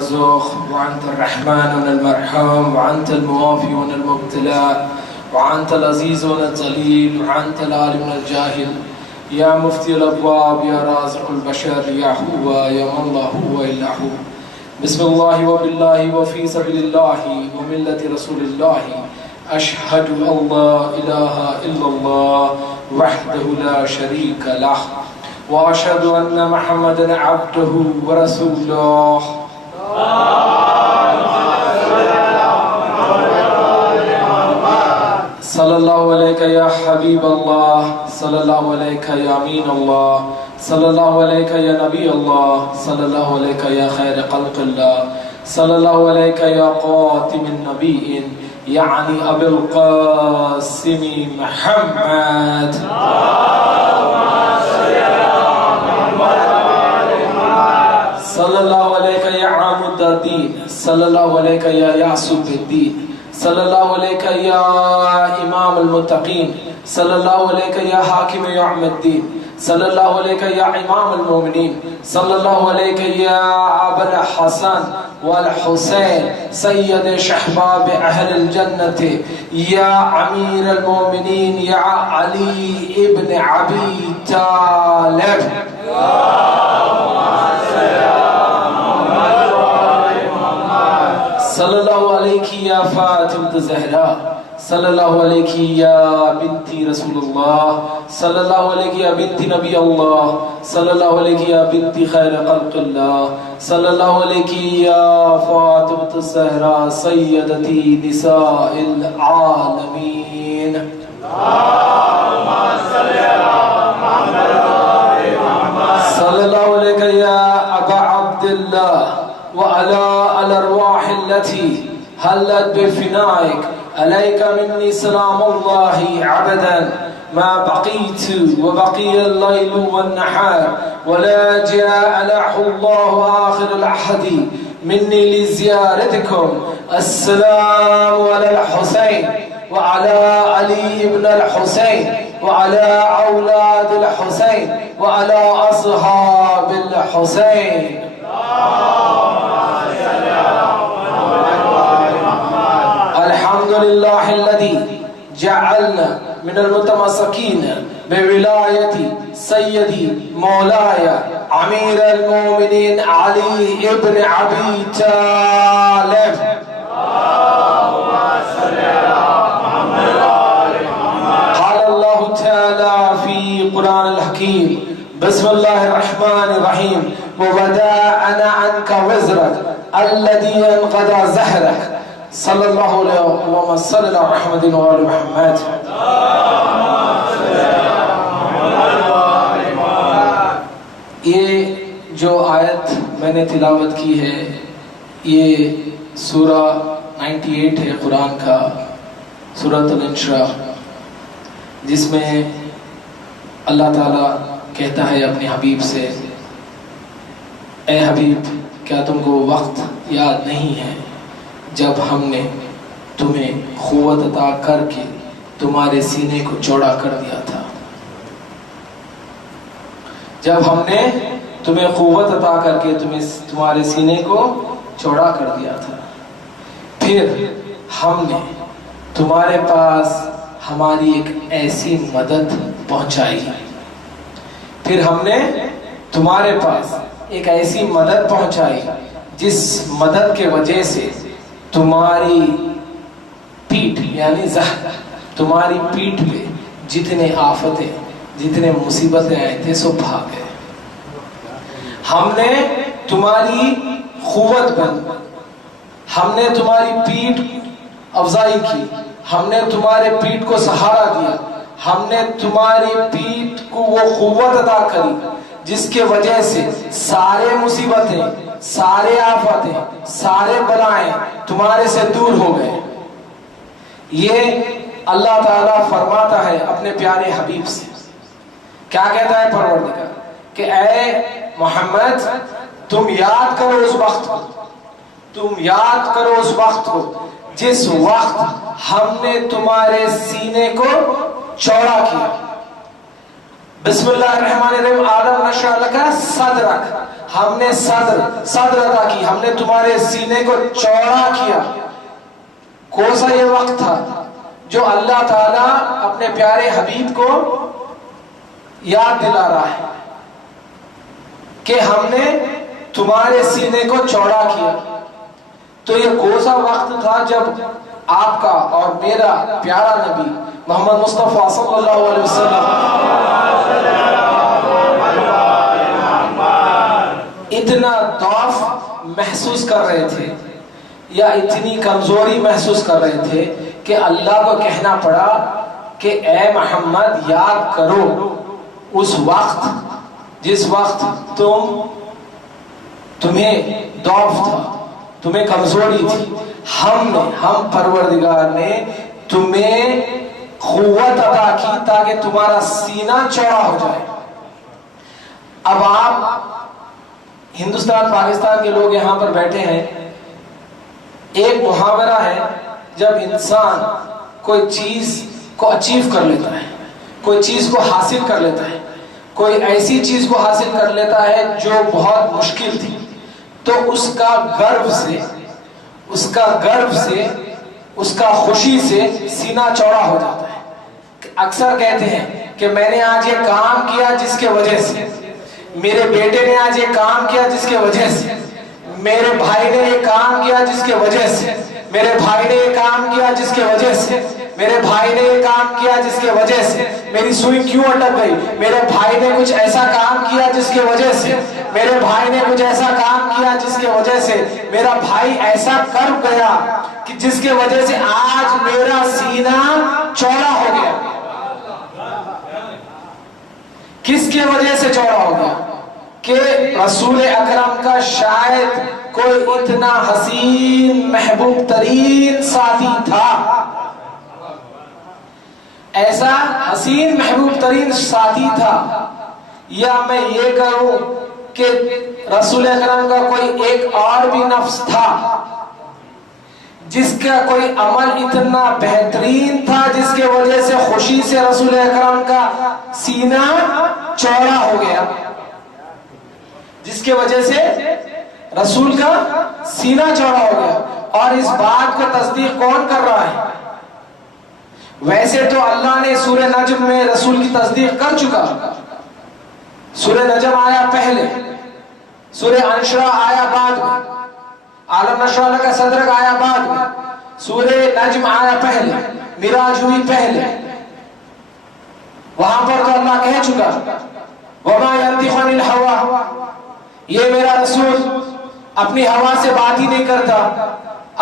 وأنت الرحمن المرحوم وأنت الموافي المبتلى وأنت العزيز الجليل وأنت العالم الجاهل يا مفتي الأبواب يا رازق البشر يا هو يا من لا هو إلا هو. بسم الله وبالله وفي سبيل الله وملة رسول الله أشهد أن لا إله إلا الله وحده لا شريك له وأشهد أن محمدا عبده ورسوله. صلى الله عليك يا حبيب الله، صلى الله عليك يا أمين الله، صلى الله عليك يا نبي الله، صلى الله عليك يا خير خلق الله، صلى الله عليك يا خاتم النبيين يعني أبي القاسم محمد. صلى الله عليك يا عمود الدين، صلى الله عليك يا يعصب الدين، صلى الله عليك يا إمام المتقين، صلى الله عليك يا حاكم يوم الدين، صلى الله عليك يا إمام المؤمنين، صلى الله عليك يا أبا الحسن والحسين سيد شحباب أهل الجنة يا أمير المؤمنين يا علي ابن أبي طالب. صلى الله عليك يا فاطمة الزهراء، صلى الله عليك يا بنت رسول الله، صلى الله عليك يا بنت نبي الله، صلى الله عليك يا بنت خير خلق الله، صلى الله عليك يا فاطمة الزهراء سيدتي نساء العالمين. اللهم صل على محمد وآل محمد. صلى الله عليك يا أبا عبد الله وعلى الأرواح التي هلت بفنائك عليك مني سلام الله عبدا ما بقيت وبقي الليل والنهار ولا جاء له الله آخر العهد مني لزيارتكم. السلام على الحسين وعلى علي بن الحسين وعلى أولاد الحسين وعلى أصحاب الحسين. الحمد لله الذي جعلنا من المتمسكين بولاية سيدي مولاي أمير المؤمنين علي ابن أبي طالب. قال الله تعالى في قرآن الحكيم بسم الله الرحمن الرحيم ووداعنا عنك وزرك الذي انقضى ظهرك. صلی اللہ علیہ وسلم صلی اللہ محمد وآل محمد. یہ جو آیت میں نے تلاوت کی ہے یہ سورہ 98 ہے قرآن کا، سورۃ الانشراح، جس میں اللہ تعالیٰ کہتا ہے اپنے حبیب سے اے حبیب کیا تم کو وقت یاد نہیں ہے جب ہم نے تمہیں قوت عطا کر کے تمہارے سینے کو چوڑا کر دیا تھا، جب ہم نے تمہیں قوت عطا کر کے تمہارے سینے کو چوڑا کر دیا تھا، پھر ہم نے تمہارے پاس ہماری ایک ایسی مدد پہنچائی، پھر ہم نے تمہارے پاس ایک ایسی مدد پہنچائی جس مدد کے وجہ سے تمہاری پیٹھ یعنی زہر، تمہاری پیٹھ پہ جتنے آفتیں جتنے مصیبتیں آئے تھے سب بھاگ گئے. ہم نے تمہاری قوت بن، ہم نے تمہاری پیٹھ افزائی کی، ہم نے تمہارے پیٹھ کو سہارا دیا، ہم نے تمہاری پیٹھ کو وہ قوت عطا کری جس کے وجہ سے سارے مصیبتیں سارے آفتیں سارے بلائیں تمہارے سے دور ہو گئے. یہ اللہ تعالیٰ فرماتا ہے اپنے پیارے حبیب سے. کیا کہتا ہے پروردگار کہ اے محمد تم یاد کرو اس وقت کو، تم یاد کرو اس وقت کو جس وقت ہم نے تمہارے سینے کو چوڑا کیا. بسم اللہ الرحمن الرحیم، عالم نشرح لک صدرک، ہم نے صدر عطا کی، ہم نے تمہارے سینے کو چوڑا کیا۔ کون سا یہ وقت تھا جو اللہ تعالیٰ اپنے پیارے حبیب کو یاد دلا رہا ہے کہ ہم نے تمہارے سینے کو چوڑا کیا۔ تو یہ کون سا وقت تھا جب آپ کا اور میرا پیارا نبی محمد مصطفیٰ صلی اللہ علیہ وسلم اتنا ضعف محسوس کر رہے تھے یا اتنی کمزوری محسوس کر رہے تھے کہ اللہ کو کہنا پڑا کہ اے محمد یاد کرو اس وقت جس وقت تمہیں ضعف تھا، تمہیں کمزوری تھی، ہم پروردگار نے تمہیں قوت عطا کی تاکہ تمہارا سینہ چوڑا ہو جائے۔ اب آپ ہندوستان پاکستان کے لوگ یہاں پر بیٹھے ہیں، ایک محاورہ ہے جب انسان کوئی چیز کو اچیو کر لیتا ہے، کوئی چیز کو حاصل کر لیتا ہے، کوئی ایسی چیز کو حاصل کر لیتا ہے جو بہت مشکل تھی، تو اس کا گرو سے اس کا خوشی سے سینہ چوڑا ہو جاتا ہے۔ اکثر کہتے ہیں کہ میں نے آج یہ کام کیا جس کے وجہ سے، میرے بیٹے نے آج یہ کام کیا جس کے وجہ سے، میرے بھائی نے یہ کام کیا جس کے وجہ سے، میرے بھائی نے یہ کام کیا جس کے وجہ سے، میرے بھائی نے یہ کام کیا جس کے وجہ سے، میری سوئی کیوں اٹک گئی، میرے بھائی نے کچھ ایسا کام کیا جس کے وجہ سے، میرے بھائی نے کچھ ایسا کام کیا جس کے وجہ سے، میرا بھائی ایسا کر گیا کہ جس کے وجہ سے آج میرا سینہ چوڑا ہو گیا۔ کس کے وجہ سے چوڑا ہو گیا؟ کہ رسول اکرم کا شاید کوئی اتنا حسین محبوب ترین ساتھی تھا، ایسا حسین محبوب ترین ساتھی تھا، یا میں یہ کہوں کہ رسول اکرم کا کوئی ایک اور بھی نفس تھا جس کا کوئی عمل اتنا بہترین تھا جس کے وجہ سے خوشی سے رسول اکرم کا سینہ چوڑا ہو گیا، جس کے وجہ سے رسول کا سینہ چوڑا ہو گیا۔ اور اس بات کو تصدیق کون کر رہا ہے؟ ویسے تو اللہ نے سورہ نجم میں رسول کی تصدیق کر چکا، سورہ نجم آیا پہلے، سورہ انشراح آیا بعد میں، عالم نشرح لک صدرک آیا بعد میں، سورہ نجم آیا پہلے، معراج ہوئی پہلے۔ وہاں پر تو اللہ کہہ چکا وما ينطق عن الهوى، یہ میرا رسول اپنی ہوا سے بات ہی نہیں کرتا،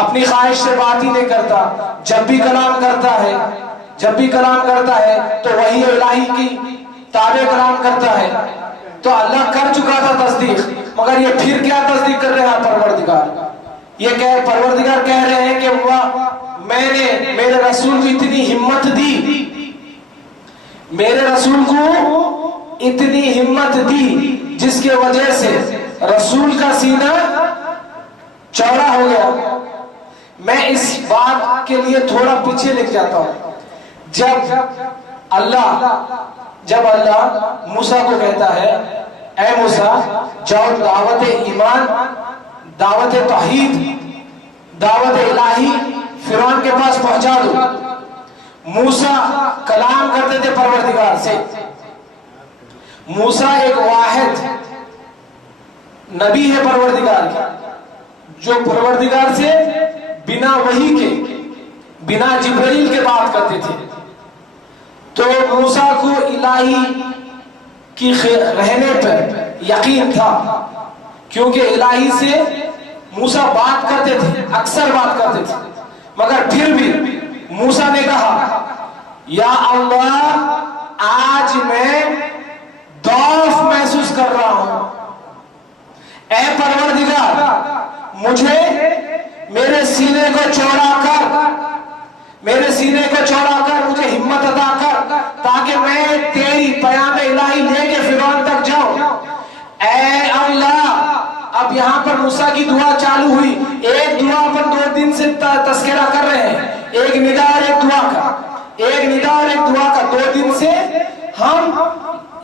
اپنی خواہش سے بات ہی نہیں کرتا، جب بھی کلام کرتا ہے تو وحی الہی کی تابع کلام کرتا ہے۔ تو اللہ کر چکا تھا تصدیق، مگر یہ پھر کیا تصدیق کر رہا پروردگار؟ یہ پروردگار کہہ رہے ہیں کہ میں نے میرے رسول کو اتنی ہمت دی، میرے رسول کو اتنی ہمت دی جس کے وجہ سے رسول کا سینہ چوڑا ہو گیا۔ میں اس بات کے لیے تھوڑا پیچھے لکھ جاتا ہوں۔ جب اللہ موسیٰ کو کہتا ہے اے موسیٰ جاؤ دعوت ایمان، دعوت توحید، دعوت الہی فرعون کے پاس پہنچا دو۔ موسیٰ کلام کرتے تھے پروردگار سے، موسیٰ ایک واحد نبی ہے پروردگار کا، جو پروردگار سے بنا وحی کے، بنا جبرائیل کے بات کرتے تھے۔ تو موسیٰ کو الہی کی رہنے پر یقین تھا، کیونکہ الہی سے موسیٰ بات کرتے تھے، اکثر بات کرتے تھے، مگر پھر بھی موسیٰ نے کہا یا اللہ آج میں ضعف محسوس کر رہا ہوں، اے پروردگار مجھے میرے سینے کو چوڑا کر مجھے ہمت عطا کر تاکہ میں تیری پیام الہی لے کے فرعون تک جاؤں۔ اے اللہ، اب یہاں پر موسیٰ کی دعا چالو ہوئی، ایک دعا پر 2 دن سے تذکرہ کر رہے ہیں، ایک ندا اور ایک دعا کا، 2 دن سے ہم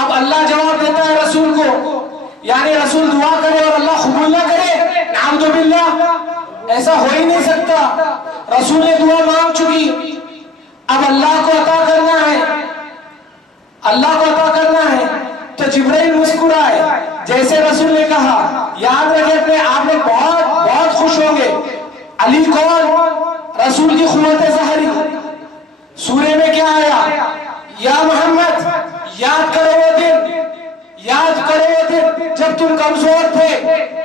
اب اللہ جواب دیتا ہے رسول کو، یعنی رسول دعا کرے اور اللہ قبول نہ کرے؟ نعوذ باللہ، ایسا ہو ہی نہیں سکتا۔ رسول نے دعا مانگ چکی، اب اللہ کو عطا کرنا ہے، اللہ کو عطا کرنا ہے۔ تو جبرائیل مسکرائے، جیسے رسول نے کہا، یاد رکھے اپنے آپ میں بہت بہت خوش ہوں گے۔ علی کون؟ رسول کی قوت ظاہری۔ سورے میں کیا آیا؟ یا محمد یاد کرو وہ دن، یاد کرو وہ دن جب تم کمزور تھے،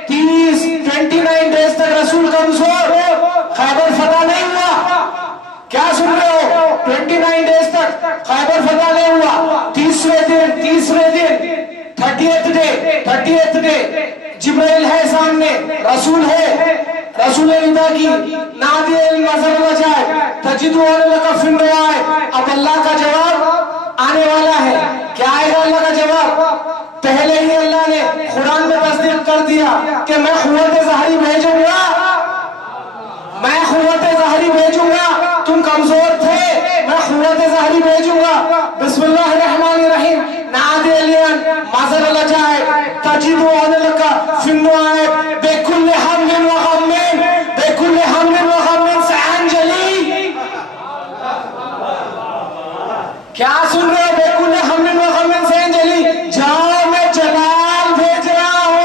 29 ڈیز تک رسول کمزور، خیبر فتح نہیں ہوا۔ کیا سن رہے ہو؟ 29 ڈیز تک خیبر فتح نہیں ہوا۔ تیسرے دن 30th ڈے جبرائیل ہے سامنے، رسول ہے، رسول نے ندا کی، نادی المظر وجائے تجدون لک فی النوائے۔ اب اللہ کا جواب آنے والا ہے۔ کیا آئے گا اللہ کا جواب؟ پہلے ہی اللہ نے قرآن میں تصدیق کر دیا کہ میں قوت ظاہری بھیجوں گا، میں قوت ظاہری بھیجوں گا۔ تم کمزور تھے، میں قوت ظاہری بھیجوں گا۔ بسم اللہ الرحمن الرحیم، نادی المظر وجائے تجدون لک فی النوائے بکل حمل و غم، بكل حمل وغم سأنجلي۔ کیا سن رہے ہو؟ بكل حمل وغم سأنجلي، جاؤ میں جلال بھیج رہا ہوں۔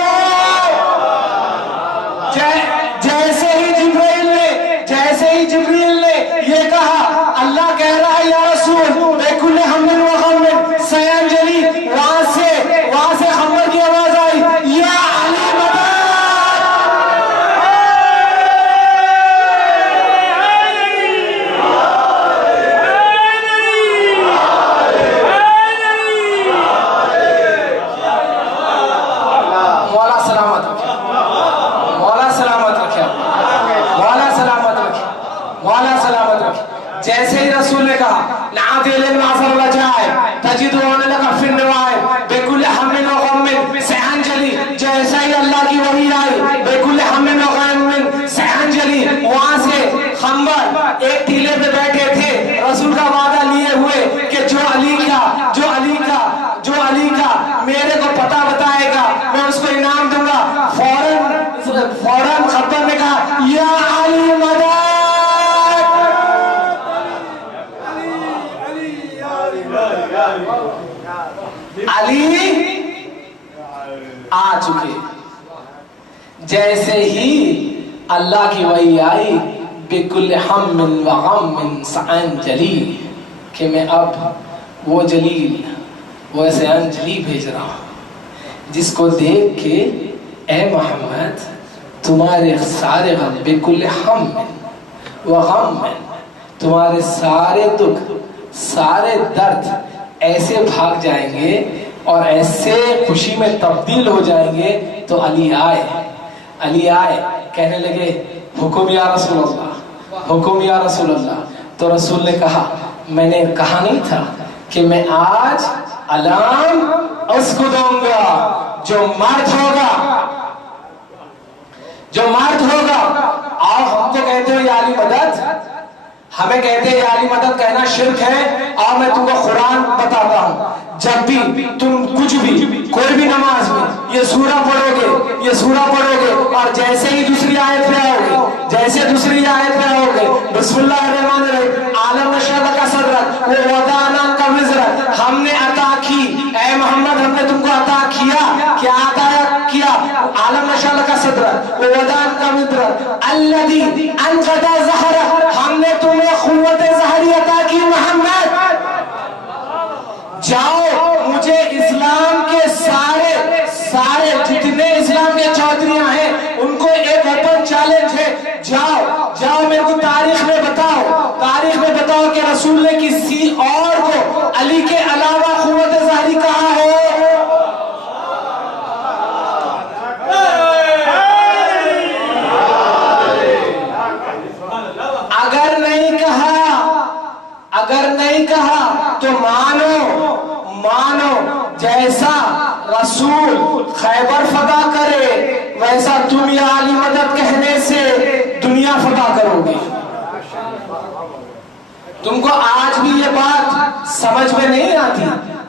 جیسے ہی جبریل نے یہ کہا، اللہ کہہ رہا ہے یا رسول بكل حمل وغم سأنجلي، وہاں سے خبر کی آواز آئی، یا علی مدد۔ جیسے ہی رسول نے کہا، نعدل المعذر وجائے تجدون لک فی النوائے بکل حمل و غم سأنجلی، جیسا ہی اللہ کی وحی آئی، بکل حمل و غم سأنجلی، وہاں سے خنبر ایک ٹیلے پہ بیٹھے تھے، رسول کا وعدہ لیے ہوئے کہ جو علی کا میرے کو پتہ بتائے گا میں اس کو انعام دوں گا۔ فوراً خبر نے کہا، یا علی مدد۔ علی آ چکے۔ جیسے ہی اللہ کی وحی آئی، بکل ہم و غم سأنجلی، کہ میں اب وہ جلیل، وہ سأنجلی بھیج رہا ہوں جس کو دیکھ کے اے محمد تمہارے سارے غم، بکل ہم و غم، تمہارے سارے دکھ، سارے درد ایسے بھاگ جائیں گے اور ایسے خوشی میں تبدیل ہو جائیں گے۔ تو علی آئے، کہنے لگے، حکم یا رسول اللہ، حکم یا رسول اللہ۔ تو رسول نے کہا، میں نے کہا نہیں تھا کہ میں آج علام اس کو دوں گا جو مرد ہوگا۔ اور ہم کو کہتے ہو یا علی مدد، ہمیں کہتے ہیں یا علی مدد کہنا شرک ہے۔ اور میں تم کو قرآن بتاتا ہوں، جب بھی تم کچھ بھی کوئی بھی نماز میں یہ سورہ پڑھو گے اور جیسے ہی دوسری آیت پہ آؤ گے، بسم اللہ الرحمن الرحیم، عالم نشرح لک صدرک ووضعنا عنک وزرک، ہم نے عطا کی، اے محمد ہم نے تم کو عطا کیا، کیا عطا کیا؟ عالم نشرح لک صدرک ووضعنا عنک وزرک الذی انقض ظہرک، ہم نے تمہیں قوت ظاہری عطا کی۔ محمد جاؤ، مجھے اسلام کے سارے جتنے اسلام کے چودھریاں ہیں ان کو ایک اوپن چیلنج ہے، جاؤ میرے کو تاریخ میں بتاؤ کہ رسول نے کسی اور کو علی کے علاوہ قوت ظاہری کہا ہے؟ اگر نہیں کہا تو مانو جیسا رسول خیبر فتح کرے ویسا تم یا علی مدد کہنے سے دنیا فتح کرو گے۔ تم کو آج بھی یہ بات سمجھ میں نہیں آتی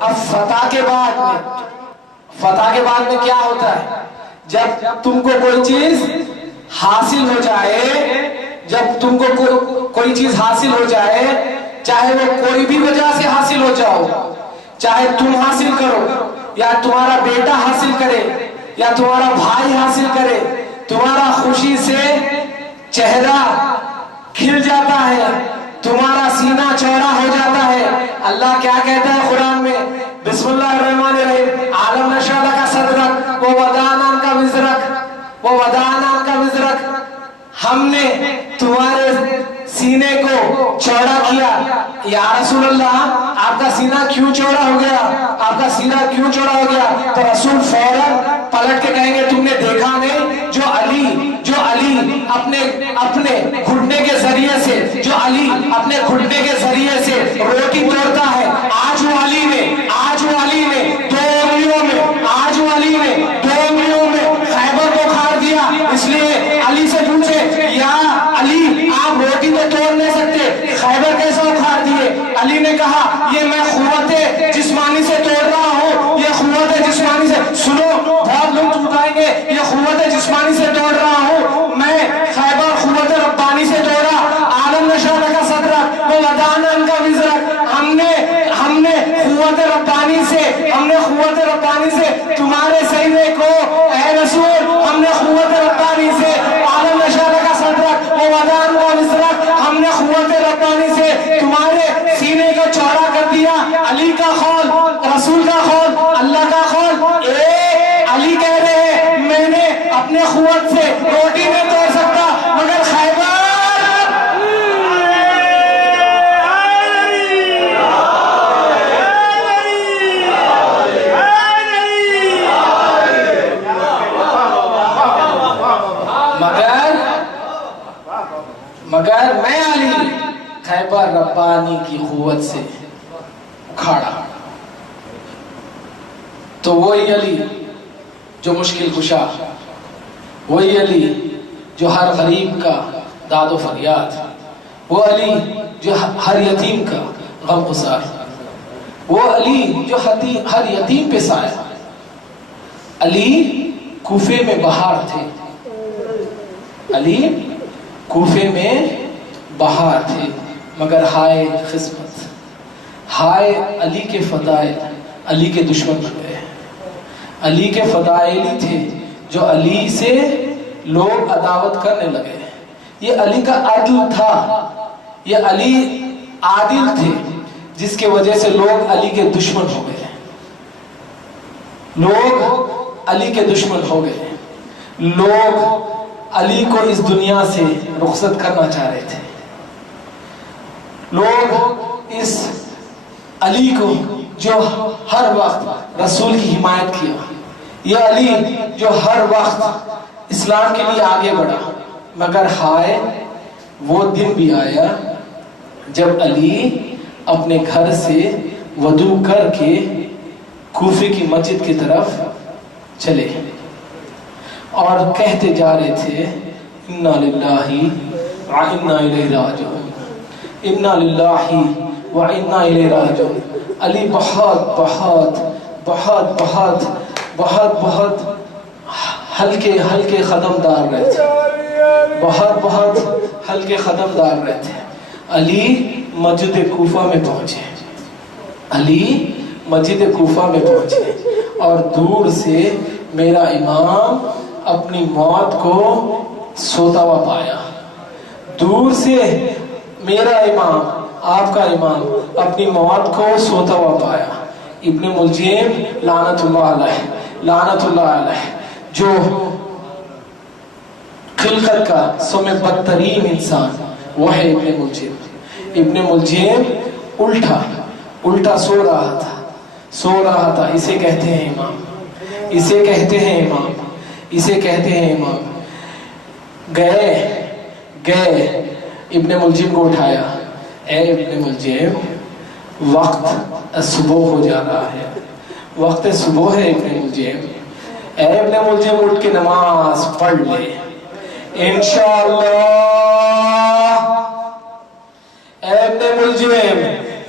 اب فتح کے بعد میں کیا ہوتا ہے؟ جب تم کو کوئی چیز حاصل ہو جائے، جب تم کو کوئی چیز حاصل ہو جائے، چاہے وہ کوئی بھی وجہ سے حاصل ہو جاؤ، چاہے تم حاصل کرو یا تمہارا بیٹا حاصل کرے یا تمہارا بھائی حاصل کرے، تمہارا خوشی سے چہرہ کھل جاتا ہے، تمہارا سینہ چوڑا ہو جاتا ہے۔ اللہ کیا کہتا ہے قرآن میں؟ بسم اللہ الرحمن الرحیم، عالم نشرح لک صدرک ووضعنا عنک وزرک، ہم نے تمہارے سینے کو چوڑا کیا۔ یا رسول اللہ آپ کا سینہ کیوں چوڑا ہو گیا؟ آپ کا سینہ کیوں چوڑا ہو گیا؟ تو رسول فوراً پلٹ کے کہیں گے تم نے دیکھا نہیں جو علی اپنے گھٹنے کے ذریعے سے روٹی توڑتا ہے، آج وہ علی نے دو انگلیوں میں خیبر کو کھاڑ دیا۔ اس لیے علی سے پوچھے یا علی آپ روٹی تو توڑ نہیں سکتے، خیبر کیسے اکھاڑ دیے؟ علی نے کہا یہ میں قوت جسمانی سے توڑ رہا ہوں، یہ قوت جسمانی سے، سنو بہت لوگ اٹھائیں گے، یہ قوت جسمانی سے توڑ رہا ہوں میں، خیبر قوت ربانی سے توڑا۔ عالم نشرح لک صدرک ووضعنا عنک وزرک، ہم نے قوت ربانی سے تمہارے سینے کو، اے رسول ہم نے قوت ربانی سے، عالم نشرح لک صدرک ووضعنا وزرک، ہم نے قوت ربانی سے تمہارے سینے کو چوڑا کر دیا۔ علی کا قول، رسول کا قول، اللہ کا قول، علی کہہ رہے ہیں میں نے اپنے قوت سے روٹی نہیں توڑ سکتا مگر خیبر۔ مگر میں علی خیبر ربانی کی قوت سے اکھاڑا۔ تو وہی علی جو مشکل کشا، وہی علی جو ہر غریب کا داد و فریاد، وہ علی جو ہر یتیم کا غم گسار، وہ علی جو ہر یتیم پہ سایہ۔ علی کوفے میں بہار تھے، علی کوفے میں بہار تھے، مگر ہائے قسمت، ہائے علی کے فضائل علی کے دشمن بن گئے۔ علی کے فضائل تھے جو علی سے لوگ عداوت کرنے لگے۔ یہ علی کا عدل تھا، یہ علی عادل تھے جس کے وجہ سے لوگ علی کے دشمن ہو گئے، لوگ علی کے دشمن ہو گئے، لوگ علی کو اس دنیا سے رخصت کرنا چاہ رہے تھے، لوگ اس علی کو جو ہر وقت رسول کی حمایت کیا، یہ علی جو ہر وقت اسلام کے لیے آگے بڑھا، مگر ہائے وہ دن بھی آیا جب علی اپنے گھر سے وضو کر کے کوفے کی مسجد کی طرف چلے اور کہتے جا رہے تھے انا للہ وانا الیہ راجعون، انا للہ وانا الیہ راجعون۔ علی بہت بہت بہت بہت بہت بہت ہلکے قدم ڈال رہے تھے، بہت بہت ہلکے قدم ڈال رہے تھے۔ علی مسجد کوفہ میں پہنچے، علی مسجد کوفہ میں پہنچے اور دور سے میرا امام اپنی موت کو سوتا ہوا پایا، دور سے میرا امام، آپ کا امام اپنی موت کو سوتا ہوا پایا۔ ابن ملجم لعنت اللہ علیہ جو خلقت کا سب میں بدترین انسان وہ ہے ابن ملجم۔ ابن ملجم الٹا سو رہا تھا، اسے کہتے ہیں امام، اسے کہتے ہیں امام۔ گئے ابن ملجم کو اٹھایا، اے ابن ملجم وقت صبح ہو جا رہا ہے، وقت صبح ہے ابن ملجم، اے ابن ملجم اٹھ کے نماز پڑھ لے انشاءاللہ، اے ابن ملجم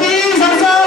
30,000